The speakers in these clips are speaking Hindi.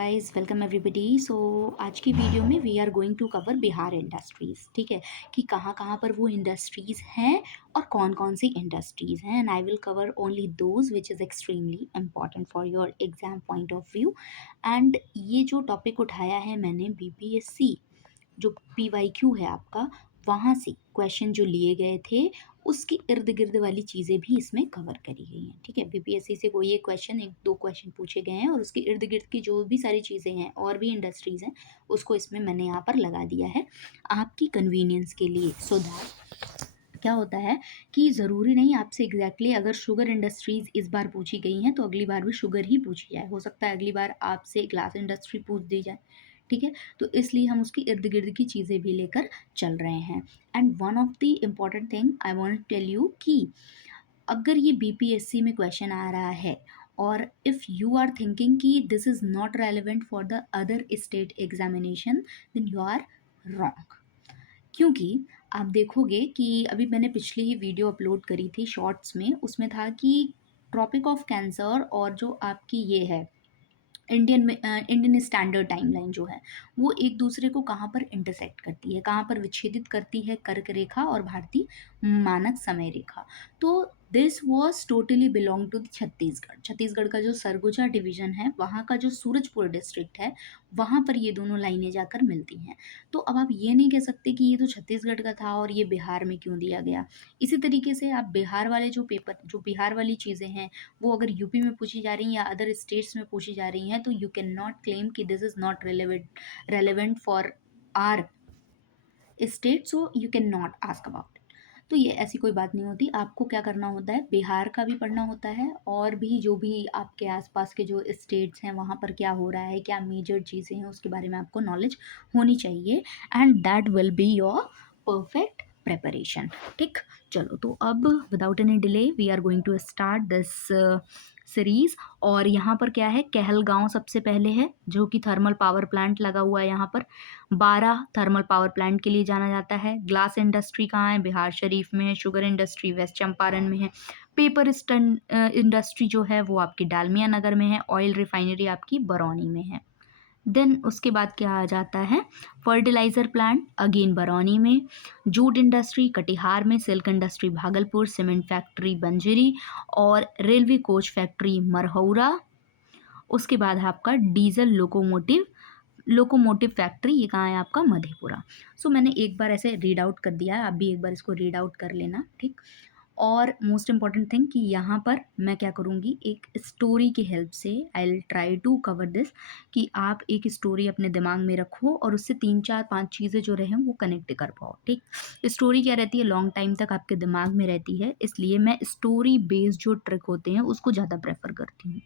Guys welcome everybody. सो आज की वीडियो में we are going to cover Bihar industries. ठीक है कि कहाँ कहाँ पर वो इंडस्ट्रीज़ हैं और कौन कौन सी इंडस्ट्रीज़ हैं। And I will cover only those which is extremely important for your exam point of view. And ये जो टॉपिक उठाया है मैंने बीपीएससी जो पीवाईक्यू है आपका, वहाँ से क्वेश्चन जो लिए गए थे उसकी इर्द गिर्द वाली चीज़ें भी इसमें कवर करी गई हैं। ठीक है, बीपीएससी से कोई एक क्वेश्चन, एक दो क्वेश्चन पूछे गए हैं और उसके इर्द गिर्द की जो भी सारी चीज़ें हैं और भी इंडस्ट्रीज़ हैं उसको इसमें मैंने यहाँ पर लगा दिया है आपकी कन्वीनियंस के लिए। सो दैट क्या होता है कि ज़रूरी नहीं आपसे एग्जैक्टली अगर शुगर इंडस्ट्रीज़ इस बार पूछी गई हैं तो अगली बार भी शुगर ही पूछी जाए। हो सकता है अगली बार आपसे ग्लास इंडस्ट्री पूछ दी जाए। ठीक है, तो इसलिए हम उसकी इर्द गिर्द की चीज़ें भी लेकर चल रहे हैं। And one of the important thing I want tell you कि अगर ये बीपीएससी में क्वेश्चन आ रहा है और इफ़ यू आर थिंकिंग कि this is not relevant for the other state examination then you are wrong. क्योंकि आप देखोगे कि अभी मैंने पिछली ही वीडियो अपलोड करी थी शॉर्ट्स में, उसमें था कि ट्रॉपिक ऑफ कैंसर और जो आपकी ये है इंडियन स्टैंडर्ड टाइमलाइन जो है वो एक दूसरे को कहाँ पर इंटरसेक्ट करती है, कहाँ पर विच्छेदित करती है, कर्क रेखा और भारतीय मानक समय रेखा। तो this was totally belong to the Chhattisgarh. Chhattisgarh का जो सरगुजा डिवीजन है वहाँ का जो सूरजपुर डिस्ट्रिक्ट है वहाँ पर ये दोनों लाइनें जाकर मिलती हैं। तो अब आप ये नहीं कह सकते कि ये तो छत्तीसगढ़ का था और ये बिहार में क्यों दिया गया। इसी तरीके से आप बिहार वाले जो पेपर, जो बिहार वाली चीज़ें हैं वो अगर यूपी में पूछी जा रही हैं या अदर स्टेट्स में पूछी जा रही हैं तो यू कैन नॉट क्लेम कि this is not relevant for our state, so you can not ask about it. तो ये ऐसी कोई बात नहीं होती। आपको क्या करना होता है, बिहार का भी पढ़ना होता है और भी जो भी आपके आसपास के जो स्टेट्स हैं वहाँ पर क्या हो रहा है, क्या मेजर चीज़ें हैं उसके बारे में आपको नॉलेज होनी चाहिए। And that will be your perfect preparation. ठीक, चलो तो अब without any delay we are going to start this series. और यहाँ पर क्या है, कहलगांव सबसे पहले है जो कि थर्मल पावर प्लांट लगा हुआ है यहाँ पर। 12 थर्मल पावर प्लांट के लिए जाना जाता है। ग्लास इंडस्ट्री कहाँ है, बिहार शरीफ में है। शुगर इंडस्ट्री वेस्ट चंपारण में है। पेपर इंडस्ट्री जो है वो आपकी डालमिया नगर में है। ऑयल रिफाइनरी आपकी बरौनी में है। देन उसके बाद क्या आ जाता है, फर्टिलाइज़र प्लांट अगेन बरौनी में। जूट इंडस्ट्री कटिहार में। Silk industry Bhagalpur. Cement factory Banjari और रेलवे कोच फैक्ट्री मरहौरा। उसके बाद है आपका डीजल लोकोमोटिव फैक्ट्री, ये कहाँ है आपका, मधेपुरा। सो मैंने एक बार ऐसे रीड आउट कर दिया है, आप भी एक बार इसको रीड आउट कर लेना। ठीक, और मोस्ट इम्पॉर्टेंट थिंग कि यहाँ पर मैं क्या करूँगी, एक स्टोरी की हेल्प से I will try to cover this कि आप एक स्टोरी अपने दिमाग में रखो और उससे 3 4 5 चीज़ें जो रहें वो कनेक्ट कर पाओ। ठीक, स्टोरी क्या रहती है, लॉन्ग टाइम तक आपके दिमाग में रहती है, इसलिए मैं स्टोरी बेस्ड जो ट्रिक होते हैं उसको ज़्यादा प्रेफर करती हूँ।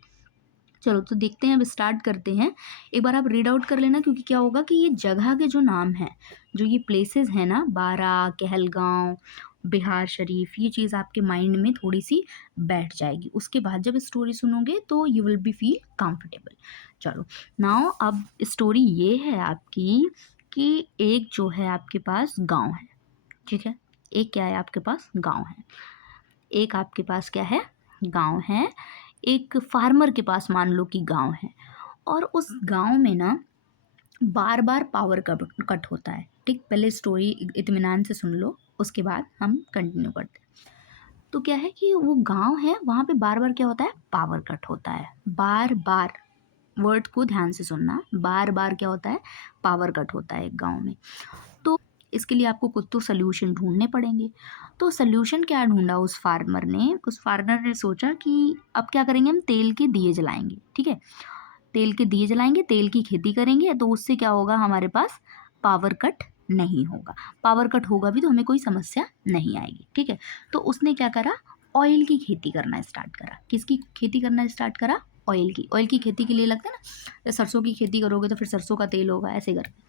चलो तो देखते हैं, अब स्टार्ट करते हैं। एक बार आप रीड आउट कर लेना, क्योंकि क्या होगा कि ये जगह के जो नाम हैं, जो ये प्लेसेस हैं ना, बारा, कहलगांव, बिहार शरीफ, ये चीज़ आपके माइंड में थोड़ी सी बैठ जाएगी। उसके बाद जब स्टोरी सुनोगे तो you will B feel comfortable. चलो नाउ अब स्टोरी ये है आपकी कि एक जो है आपके पास गांव है। ठीक है, एक क्या है आपके पास, गांव है। एक आपके पास क्या है, गांव है। एक फार्मर के पास मान लो कि गांव है और उस गांव में ना बार बार पावर कट होता है। ठीक, पहले स्टोरी इत्मीनान से सुन लो, उसके बाद हम कंटिन्यू करते हैं। तो क्या है कि वो गांव है, वहाँ पे बार बार क्या होता है, पावर कट होता है। बार बार, वर्ड को ध्यान से सुनना, बार बार क्या होता है, पावर कट होता है एक गांव में। तो इसके लिए आपको कुछ तो सोल्यूशन ढूंढने पड़ेंगे। तो सोल्यूशन क्या ढूंढा उस फार्मर ने, उस फार्मर ने सोचा कि अब क्या करेंगे, हम तेल के दिए जलाएंगे। ठीक है, तेल के दिए जलाएंगे, तेल की खेती करेंगे, तो उससे क्या होगा, हमारे पास पावर कट नहीं होगा। पावर कट होगा भी तो हमें कोई समस्या नहीं आएगी। ठीक है, तो उसने क्या करा, ऑयल की खेती करना स्टार्ट करा। किसकी खेती करना स्टार्ट करा, ऑयल की। ऑयल की खेती के लिए लगता है ना, सरसों की खेती करोगे तो फिर सरसों का तेल होगा, ऐसे करके।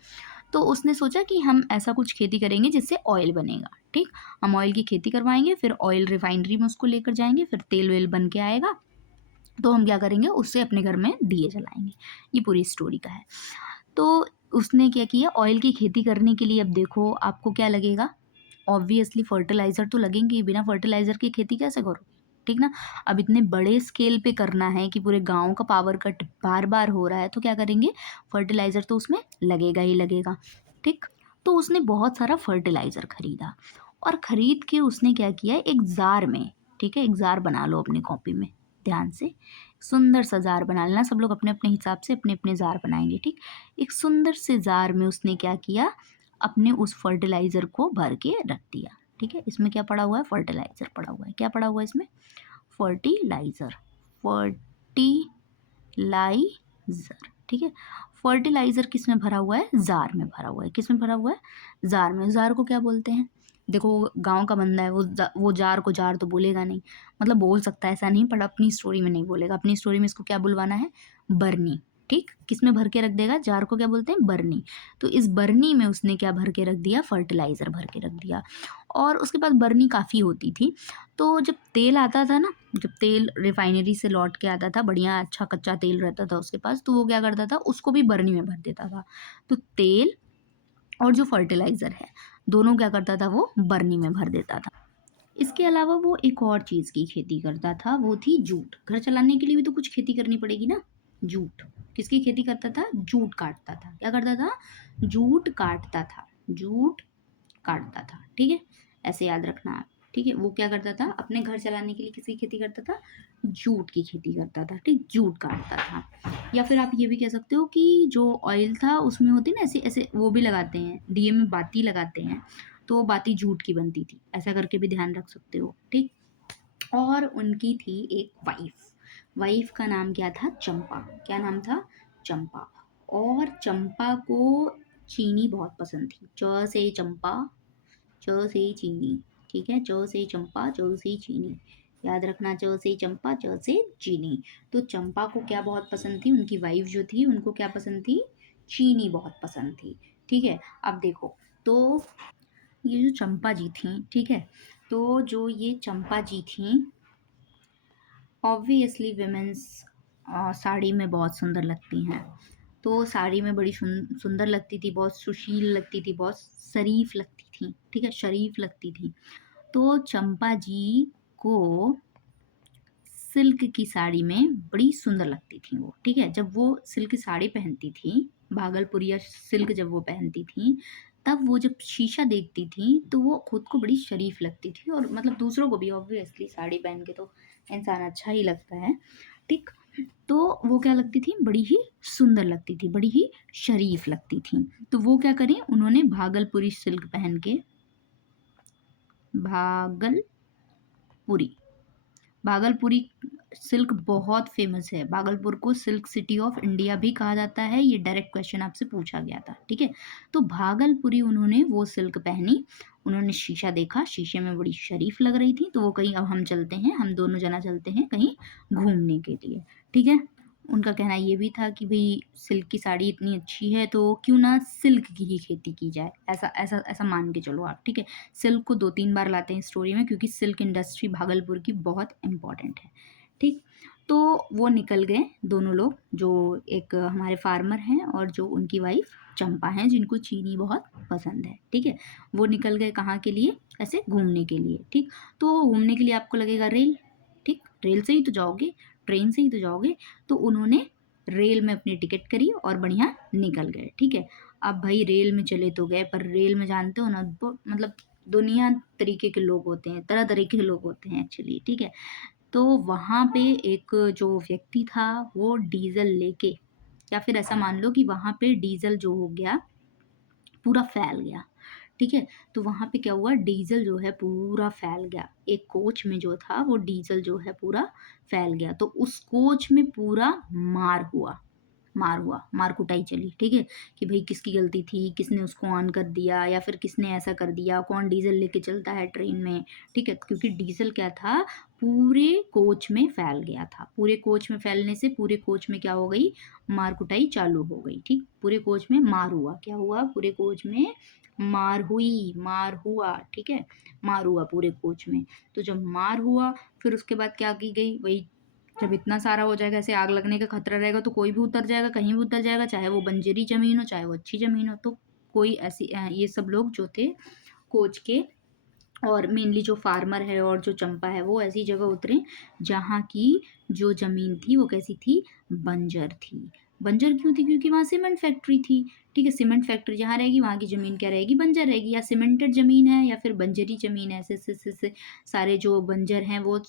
तो उसने सोचा कि हम ऐसा कुछ खेती करेंगे जिससे ऑयल बनेगा। ठीक, हम ऑयल की खेती करवाएंगे, फिर ऑयल रिफाइनरी में उसको लेकर जाएंगे, फिर तेल वेल बन के आएगा, तो हम क्या करेंगे, उससे अपने घर में दिए जलाएंगे। ये पूरी स्टोरी का है। तो उसने क्या किया, ऑयल की खेती करने के लिए अब देखो आपको क्या लगेगा, ऑब्वियसली फर्टिलाइज़र तो लगेंगे ही, बिना फर्टिलाइज़र की खेती कैसे करोगे। ठीक ना। अब इतने बड़े स्केल पे करना है कि पूरे गाँव का पावर कट बार-बार हो रहा है, तो क्या करेंगे, फर्टिलाइज़र तो उसमें लगेगा ही लगेगा, ठीक। तो उसने बहुत सारा फर्टिलाइज़र खरीदा और खरीद के उसने क्या किया, एक जार में, ठीक है, एक जार बना लो अपनी कॉपी में ध्यान से, सुंदर सा जार बना लेना, सब लोग अपने-अपने हिसाब से अपने-अपने जार बनाएँगे, ठीक। एक सुंदर से जार में उसने क्या किया, अपने उस फर्टिलाइज़र को भर के रख दिया, ठीक है। इसमें क्या पड़ा हुआ है, फर्टिलाइज़र पड़ा हुआ है। क्या पड़ा हुआ है इसमें, फर्टिलाइज़र, फर्टिलाइज़र, ठीक है। फर्टिलाइज़र किसमें भरा हुआ है, जार में भरा हुआ है। किसमें भरा हुआ है, जार में। जार को क्या बोलते हैं, देखो गाँव का बंदा है, वो जार को जार तो बोलेगा नहीं, मतलब बोल सकता है ऐसा नहीं, पर अपनी स्टोरी में नहीं बोलेगा। अपनी स्टोरी में इसको क्या बुलवाना है, बरनी, ठीक। किसमें भर के रख देगा, जार को क्या बोलते हैं, बरनी। तो इस बरनी में उसने क्या भर के रख दिया, फर्टिलाइज़र भर के रख दिया। और उसके पास बरनी काफ़ी होती थी, तो जब तेल आता था ना, जब तेल रिफाइनरी से लौट के आता था, बढ़िया अच्छा कच्चा तेल रहता था उसके पास, तो वो क्या करता था, उसको भी बरनी में भर देता था। तो तेल और जो फर्टिलाइज़र है, दोनों क्या करता था, वो बरनी में भर देता था। इसके अलावा वो एक और चीज़ की खेती करता था, वो थी जूट। घर चलाने के लिए भी तो कुछ खेती करनी पड़ेगी ना, जूट। किसकी खेती करता था, जूट काटता था। क्या करता था, जूट काटता था, जूट काटता था, ठीक है। ऐसे याद रखना आप, ठीक है। वो क्या करता था, अपने घर चलाने के लिए किसकी खेती करता था, जूट की खेती करता था, ठीक, जूट काटता था। या फिर आप ये भी कह सकते हो कि जो ऑयल था उसमें होती ना ऐसे ऐसे वो भी लगाते हैं, दिए में बाती लगाते हैं, तो वो बाती जूट की बनती थी, ऐसा करके भी ध्यान रख सकते हो, ठीक। और उनकी थी एक वाइफ, वाइफ का नाम क्या था, चंपा। क्या नाम था, चंपा। और चंपा को चीनी बहुत पसंद थी, च से चंपा, च से चीनी, ठीक है, च से चंपा, च से चीनी, याद रखना, च से चंपा, च से चीनी। तो चंपा को क्या बहुत पसंद थी, उनकी वाइफ जो थी उनको क्या पसंद थी, चीनी बहुत पसंद थी, ठीक है। अब देखो, तो ये जो चंपा जी थी, ठीक है, तो जो ये चंपा जी थी, ऑब्वियसली विमेंस साड़ी में बहुत सुंदर लगती हैं, तो साड़ी में बड़ी सुंदर लगती थी, बहुत सुशील लगती थी, बहुत शरीफ लगती थी, ठीक है, शरीफ लगती थी। तो चंपा जी को सिल्क की साड़ी में बड़ी सुंदर लगती थी वो, ठीक है। जब वो सिल्क की साड़ी पहनती थी, भागलपुरिया सिल्क जब वो पहनती थी, तब वो जब शीशा देखती थी तो वो खुद को बड़ी शरीफ लगती थी, और मतलब दूसरों को भी, ऑब्वियसली साड़ी पहन के तो इंसान अच्छा ही लगता है, ठीक। तो वो क्या लगती थी, बड़ी ही सुंदर लगती थी, बड़ी ही शरीफ लगती थी। तो वो क्या करें, उन्होंने भागलपुरी सिल्क पहन के, भागलपुरी, भागलपुरी सिल्क बहुत फेमस है, भागलपुर को सिल्क सिटी ऑफ इंडिया भी कहा जाता है, ये डायरेक्ट क्वेश्चन आपसे पूछा गया था, ठीक है। तो भागलपुरी उन्होंने वो सिल्क पहनी, उन्होंने शीशा देखा, शीशे में बड़ी शरीफ लग रही थी, तो वो कहीं, अब हम चलते हैं, हम दोनों जना चलते हैं कहीं घूमने के लिए, ठीक है। उनका कहना ये भी था कि भाई सिल्क की साड़ी इतनी अच्छी है तो क्यों ना सिल्क की ही खेती की जाए, ऐसा ऐसा ऐसा मान के चलो आप, ठीक है। सिल्क को 2-3 बार लाते हैं स्टोरी में, क्योंकि सिल्क इंडस्ट्री भागलपुर की बहुत इम्पॉर्टेंट है, ठीक। तो वो निकल गए दोनों लोग, जो एक हमारे फार्मर हैं और जो उनकी वाइफ चंपा हैं, जिनको चीनी बहुत पसंद है, ठीक है। वो निकल गए कहाँ के लिए, ऐसे घूमने के लिए, ठीक। तो घूमने के लिए आपको लगेगा रेल, ठीक, रेल से ही तो जाओगे, ट्रेन से ही तो जाओगे। तो उन्होंने रेल में अपनी टिकट करी और बढ़िया निकल गए, ठीक है। अब भाई रेल में चले तो गए, पर रेल में जानते हो ना, मतलब दुनिया तरीके के लोग होते हैं, तरह तरह के लोग होते हैं एक्चुअली, ठीक है। तो वहाँ पे एक जो व्यक्ति था, वो डीजल लेके, या फिर ऐसा मान लो कि वहाँ पे डीजल जो हो गया, पूरा फैल गया, ठीक है। तो वहाँ पे क्या हुआ, डीजल जो है पूरा फैल गया, एक कोच में जो था वो डीजल जो है पूरा फैल गया, तो उस कोच में पूरा मार हुआ, मार हुआ, मार कुटाई चली, ठीक है। कि भाई किसकी गलती थी, किसने उसको ऑन कर दिया, या फिर किसने ऐसा कर दिया, कौन डीजल लेके चलता है ट्रेन में, ठीक है। क्योंकि डीजल क्या था, पूरे कोच में फैल गया था, पूरे कोच में फैलने से पूरे कोच में क्या हो गई, मार कुटाई चालू हो गई, ठीक। पूरे कोच में मार हुआ, क्या हुआ, पूरे कोच में मार हुई, मार हुआ, ठीक है, मार हुआ पूरे कोच में। तो जब मार हुआ, फिर उसके बाद क्या की गई, वही जब इतना सारा हो जाएगा, ऐसे आग लगने का खतरा रहेगा, तो कोई भी उतर जाएगा, कहीं भी उतर जाएगा, चाहे वो बंजरी जमीन हो, चाहे वो अच्छी जमीन हो, तो कोई ऐसी ये सब लोग जो थे कोच के और मेनली जो फार्मर है और जो चंपा है वो ऐसी जगह उतरे जहाँ की जो ज़मीन थी वो कैसी थी, बंजर थी। बंजर क्यों थी? क्योंकि वहाँ सीमेंट फैक्ट्री थी। ठीक है, सीमेंट फैक्ट्री जहाँ रहेगी वहाँ की ज़मीन क्या रहेगी, बंजर रहेगी। या सीमेंटेड ज़मीन है या फिर बंजरी ज़मीन है, ऐसे सारे जो बंजर हैं वो,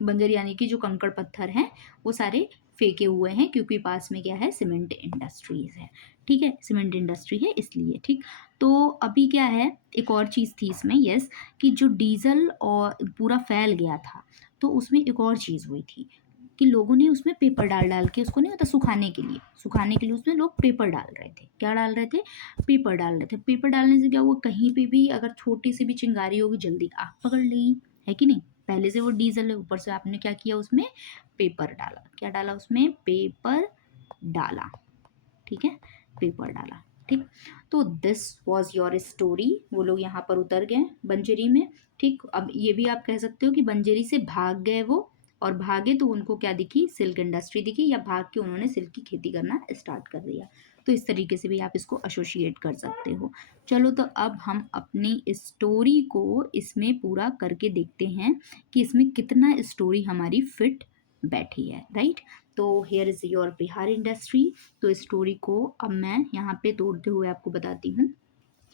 बंजर यानी कि जो कंकड़ पत्थर हैं वो सारे फेंके हुए हैं, क्योंकि पास में क्या है, सीमेंट इंडस्ट्रीज़ है। ठीक है, सीमेंट इंडस्ट्री है इसलिए। ठीक, तो अभी क्या है, एक और चीज़ थी इसमें, यस, कि जो डीजल और पूरा फैल गया था, तो उसमें एक और चीज़ हुई थी कि लोगों ने उसमें पेपर डाल डाल के, उसको नहीं होता सुखाने के लिए उसमें लोग पेपर डाल रहे थे। क्या डाल रहे थे? पेपर डाल रहे थे। पेपर डालने से क्या हुआ, कहीं पे भी अगर छोटी सी भी चिंगारी होगी जल्दी आग पकड़ लेगी, है कि नहीं। पहले से वो डीजल है, ऊपर से आपने क्या किया, उसमें पेपर डाला। क्या डाला उसमें? पेपर डाला। ठीक है, पेपर डाला। ठीक, तो दिस वॉज योर स्टोरी। वो लोग यहाँ पर उतर गए बंजरी में। ठीक, अब ये भी आप कह सकते हो कि बंजरी से भाग गए वो, और भागे तो उनको क्या दिखी, सिल्क इंडस्ट्री दिखी, या भाग के उन्होंने सिल्क की खेती करना स्टार्ट कर दिया। तो इस तरीके से भी आप इसको एसोसिएट कर सकते हो। चलो, तो अब हम अपनी स्टोरी को इसमें पूरा करके देखते हैं कि इसमें कितना स्टोरी हमारी फिट बैठी है, राइट। तो here is your Bihar industry. तो स्टोरी को अब मैं यहाँ पे तोड़ते हुए आपको बताती हूँ।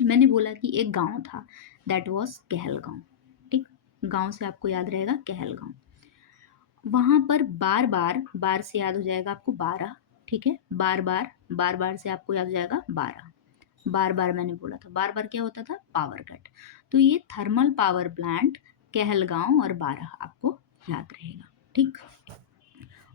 मैंने बोला कि एक गांव था, दैट वाज कहलगांव। ठीक, गांव से आपको याद रहेगा कहलगांव। वहां पर बार बार, बार से याद हो जाएगा आपको 12। ठीक है, बार बार, बार बार से आपको याद हो जाएगा 12। बार बार मैंने बोला था, बार बार क्या होता था, पावर कट। तो ये थर्मल पावर प्लांट कहलगांव और 12 आपको याद रहेगा। ठीक,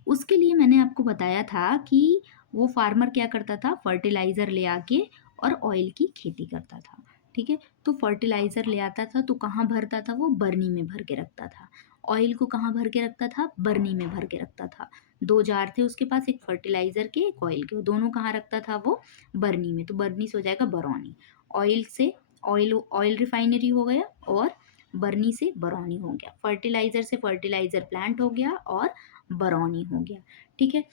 उसके लिए मैंने आपको बताया था कि वो फार्मर क्या करता था, फर्टिलाइज़र ले आके और ऑयल की खेती करता था। ठीक है, तो फर्टिलाइज़र ले आता था तो कहाँ भरता था वो, बरनी में भर के रखता था। ऑयल को कहाँ भर के रखता था, बरनी में भर के रखता था। 2 जार थे उसके पास, एक फर्टिलाइज़र के, एक ऑयल के। वो दोनों कहाँ रखता था वो, बरनी में। तो बरनी से हो जाएगा बरौनी। ऑयल से ऑयल रिफाइनरी हो गया, और बरनी से बरौनी हो गया। फर्टिलाइज़र से फर्टिलाइज़र प्लांट हो गया, और बरौनी हो गया। ठीक है,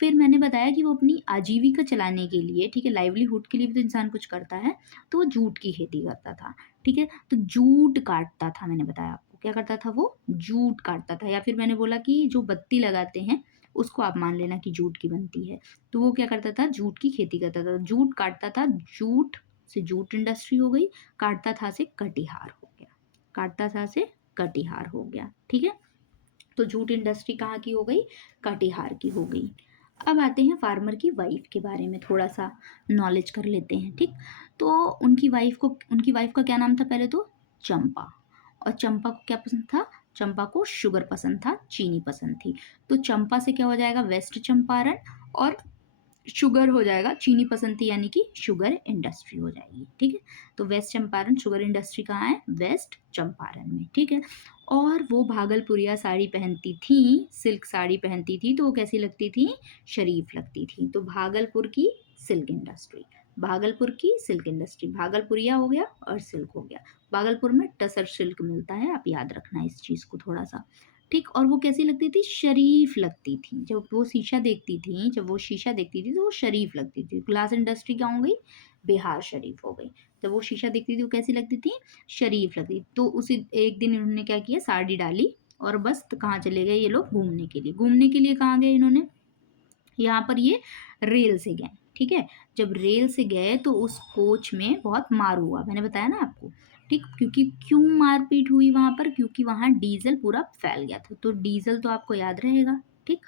फिर मैंने बताया कि वो अपनी आजीविका चलाने के लिए, ठीक है, लाइवलीहुड के लिए भी तो इंसान कुछ करता है, तो वो जूट की खेती करता था। ठीक है, तो जूट काटता था, मैंने बताया आपको क्या करता था, वो जूट काटता था। या फिर मैंने बोला कि जो बत्ती लगाते हैं उसको आप मान लेना कि जूट की बनती है। तो वो क्या करता था, जूट की खेती करता था, जूट काटता था। जूट से जूट इंडस्ट्री हो गई, काटता था से कटिहार हो गया, काटता था से कटिहार हो गया। ठीक है, तो जूट इंडस्ट्री कहाँ की हो गई, कटिहार की हो गई। अब आते हैं फार्मर की वाइफ के बारे में, थोड़ा सा नॉलेज कर लेते हैं। ठीक, तो उनकी वाइफ का क्या नाम था, पहले तो चंपा। और चंपा को क्या पसंद था, चंपा को शुगर पसंद था, चीनी पसंद थी। तो चंपा से क्या हो जाएगा, वेस्ट चंपारण, और शुगर हो जाएगा, चीनी पसंद थी यानी कि शुगर इंडस्ट्री हो जाएगी। ठीक है, तो वेस्ट चंपारण शुगर इंडस्ट्री कहाँ है, वेस्ट चंपारण में। ठीक है, और वो भागलपुरिया साड़ी पहनती थी, सिल्क साड़ी पहनती थी, तो वो कैसी लगती थी, शरीफ लगती थी। तो भागलपुर की सिल्क इंडस्ट्री, भागलपुर की सिल्क इंडस्ट्री, भागलपुरिया हो गया और सिल्क हो गया। भागलपुर में टसर सिल्क मिलता है, आप याद रखना इस चीज़ को थोड़ा सा। ठीक, और वो कैसी लगती थी, शरीफ लगती थी। जब वो शीशा देखती थी, जब वो शीशा देखती थी तो वो शरीफ लगती थी। ग्लास इंडस्ट्री क्या हो गई, बिहार शरीफ हो गई। जब वो शीशा देखती थी वो कैसी लगती थी, शरीफ लगती। तो उसी एक दिन इन्होंने क्या किया, साड़ी डाली और बस कहाँ चले गए ये लोग, घूमने के लिए। घूमने के लिए कहाँ गए इन्होंने, यहाँ पर ये रेल से गए। ठीक है, जब रेल से गए तो उस कोच में बहुत मार हुआ, मैंने बताया ना आपको। ठीक, क्योंकि क्यों मारपीट हुई वहाँ पर, क्योंकि वहाँ डीजल पूरा फैल गया था। तो डीजल तो आपको याद रहेगा। ठीक,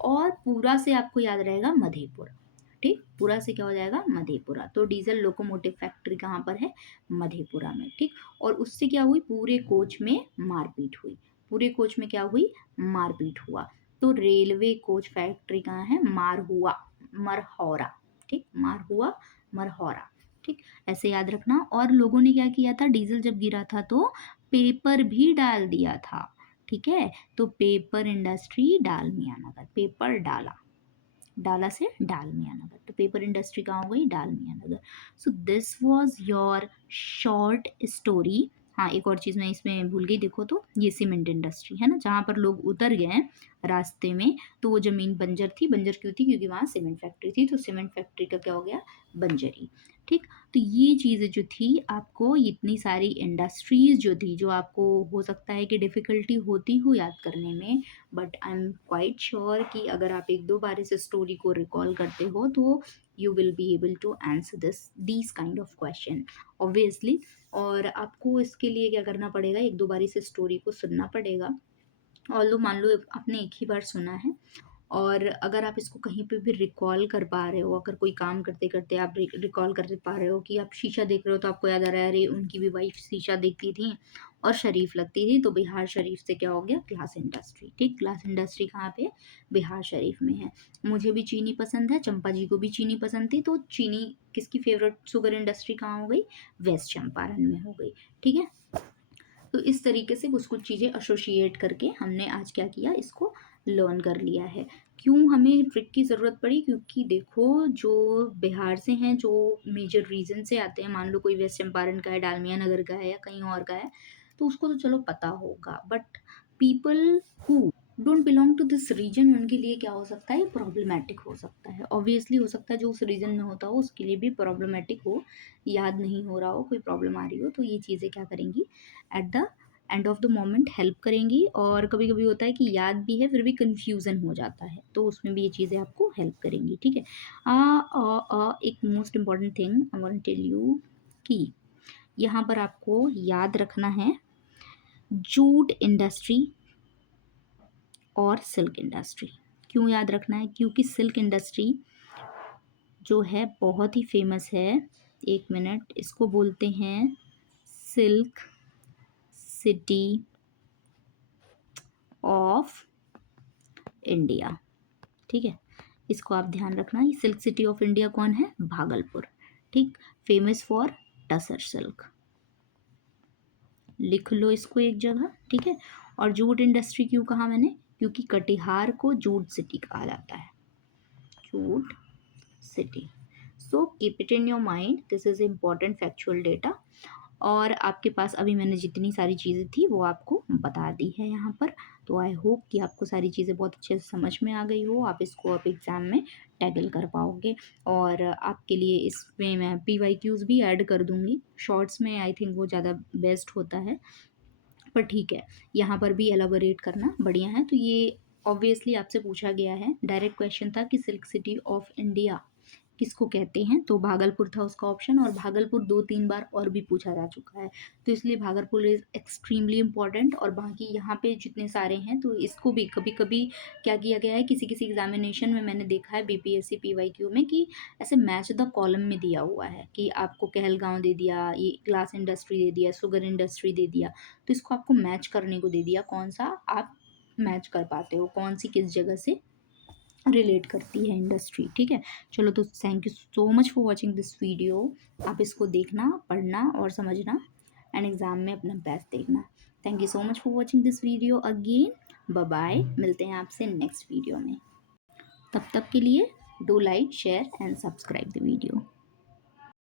और पूरा से आपको याद रहेगा मधेपुरा। ठीक, पूरा से क्या हो जाएगा, मधेपुरा। तो डीजल लोकोमोटिव फैक्ट्री कहाँ पर है, मधेपुरा में। ठीक, और उससे क्या हुई, पूरे कोच में मारपीट हुई। पूरे कोच में क्या हुई, मारपीट हुआ। तो रेलवे कोच फैक्ट्री कहाँ है, मारहुआ, मरहौरा। ठीक, मारहुआ, मरहौरा। ठीक, ऐसे याद रखना। और लोगों ने क्या किया था, डीजल जब गिरा था तो पेपर भी डाल दिया था। ठीक है, तो पेपर इंडस्ट्री डालमियानगर, पेपर डाला, डाला से डालमियानगर। तो पेपर इंडस्ट्री कहाँ हो गई, Dalmianagar. So this was your short story. हाँ, एक और चीज़ मैं इसमें भूल गई, देखो तो ये सीमेंट इंडस्ट्री है ना, जहाँ पर लोग उतर गए हैं रास्ते में, तो वो ज़मीन बंजर थी। बंजर क्यों थी, क्योंकि वहाँ सीमेंट फैक्ट्री थी। तो सीमेंट फैक्ट्री का क्या हो गया, बंजरी। ठीक। तो ये चीज़ें जो थी आपको, इतनी सारी इंडस्ट्रीज़ जो थी, जो आपको हो सकता है कि डिफ़िकल्टी होती हो याद करने में, but I am quite sure कि अगर आप 1-2 बार इस स्टोरी को रिकॉल करते हो तो you will be able to answer these kind of question obviously. और आपको इसके लिए क्या करना पड़ेगा, 1-2 बार इस स्टोरी को सुनना पड़ेगा। ऑल्दो मान लो आपने एक ही बार सुना है, और अगर आप इसको कहीं पे भी रिकॉल कर पा रहे हो, अगर कोई काम करते-करते आप रिकॉल कर पा रहे हो कि आप शीशा देख रहे हो तो आपको याद आ रहा है, अरे उनकी भी वाइफ़ शीशा देखती थी और शरीफ लगती थी, तो बिहार शरीफ से क्या हो गया, ग्लास इंडस्ट्री। ठीक, ग्लास इंडस्ट्री कहाँ पे है, बिहार शरीफ में है। मुझे भी चीनी पसंद है, चंपा जी को भी चीनी पसंद थी, तो चीनी किसकी फ़ेवरेट शुगर इंडस्ट्री कहाँ हो गई, वेस्ट चंपारण में हो गई। ठीक है? तो इस तरीके से कुछ-कुछ चीज़ें एसोसिएट करके हमने आज क्या किया, इसको लर्न कर लिया है। क्यों हमें ट्रिक की ज़रूरत पड़ी? क्योंकि देखो, जो बिहार से हैं, जो मेजर रीजन से आते हैं, मान लो कोई वेस्ट चंपारण का है, डालमिया नगर का है या कहीं और का है, तो उसको तो चलो पता होगा, but people who don't belong to this region, उनके लिए क्या हो सकता है, प्रॉब्लमैटिक हो सकता है। ऑब्वियसली हो सकता है जो उस रीजन में होता हो उसके लिए भी प्रॉब्लमैटिक हो, याद नहीं हो रहा हो, कोई प्रॉब्लम आ रही हो, तो ये चीज़ें क्या करेंगी, at the end of the moment help करेंगी। और कभी-कभी होता है कि याद भी है फिर भी कन्फ्यूज़न हो जाता है, तो उसमें भी ये चीज़ें आपको हेल्प करेंगी। ठीक है? एक most important thing I want to tell you कि यहाँ पर आपको याद रखना है, जूट इंडस्ट्री और सिल्क इंडस्ट्री। क्यों याद रखना है? क्योंकि सिल्क इंडस्ट्री जो है बहुत ही फेमस है। 1 मिनट, इसको बोलते हैं सिल्क सिटी ऑफ इंडिया। ठीक है? इसको आप ध्यान रखना। ये सिल्क सिटी ऑफ इंडिया कौन है? भागलपुर। ठीक? Famous for tussar silk. लिख लो इसको एक जगह। ठीक है? और जूट इंडस्ट्री क्यों कहा मैंने? क्योंकि कटिहार को जूट सिटी कहा जाता है। Jute city. So keep it in your mind, this is important factual data. और आपके पास अभी मैंने जितनी सारी चीज़ें थी वो आपको बता दी है यहाँ पर। तो आई होप कि आपको सारी चीज़ें बहुत अच्छे से समझ में आ गई हो, आप इसको अब एग्ज़ाम में टैकल कर पाओगे। और आपके लिए इसमें मैं PYQs भी ऐड कर दूँगी, शॉर्ट्स में आई थिंक वो ज़्यादा बेस्ट होता है, पर ठीक है, यहाँ पर भी एलाबोरेट करना बढ़िया है। तो ये ऑब्वियसली आपसे पूछा गया है, डायरेक्ट क्वेश्चन था कि सिल्क सिटी ऑफ इंडिया किसको कहते हैं, तो भागलपुर था उसका ऑप्शन, और भागलपुर 2-3 बार और भी पूछा जा चुका है, तो इसलिए भागलपुर इज़ एक्सट्रीमली इम्पॉर्टेंट। और बाकी यहाँ पे जितने सारे हैं, तो इसको भी कभी-कभी क्या किया गया है, किसी-किसी एग्ज़ामिनेशन में मैंने देखा है BPSC PYQ में, कि ऐसे मैच द कॉलम में दिया हुआ है कि आपको कहलगाँव दे दिया, ये ग्लास इंडस्ट्री दे दिया, शुगर इंडस्ट्री दे दिया, तो इसको आपको मैच करने को दे दिया, कौन-सा आप मैच कर पाते हो, कौन-सी किस जगह से रिलेट करती है इंडस्ट्री। ठीक है? चलो, तो thank you so much for watching this video. आप इसको देखना, पढ़ना और समझना, एंड एग्ज़ाम में अपना बेस्ट देखना। Thank you so much for watching this video again. Bye bye, मिलते हैं आपसे नेक्स्ट वीडियो में। तब तक के लिए do like, share and subscribe the video.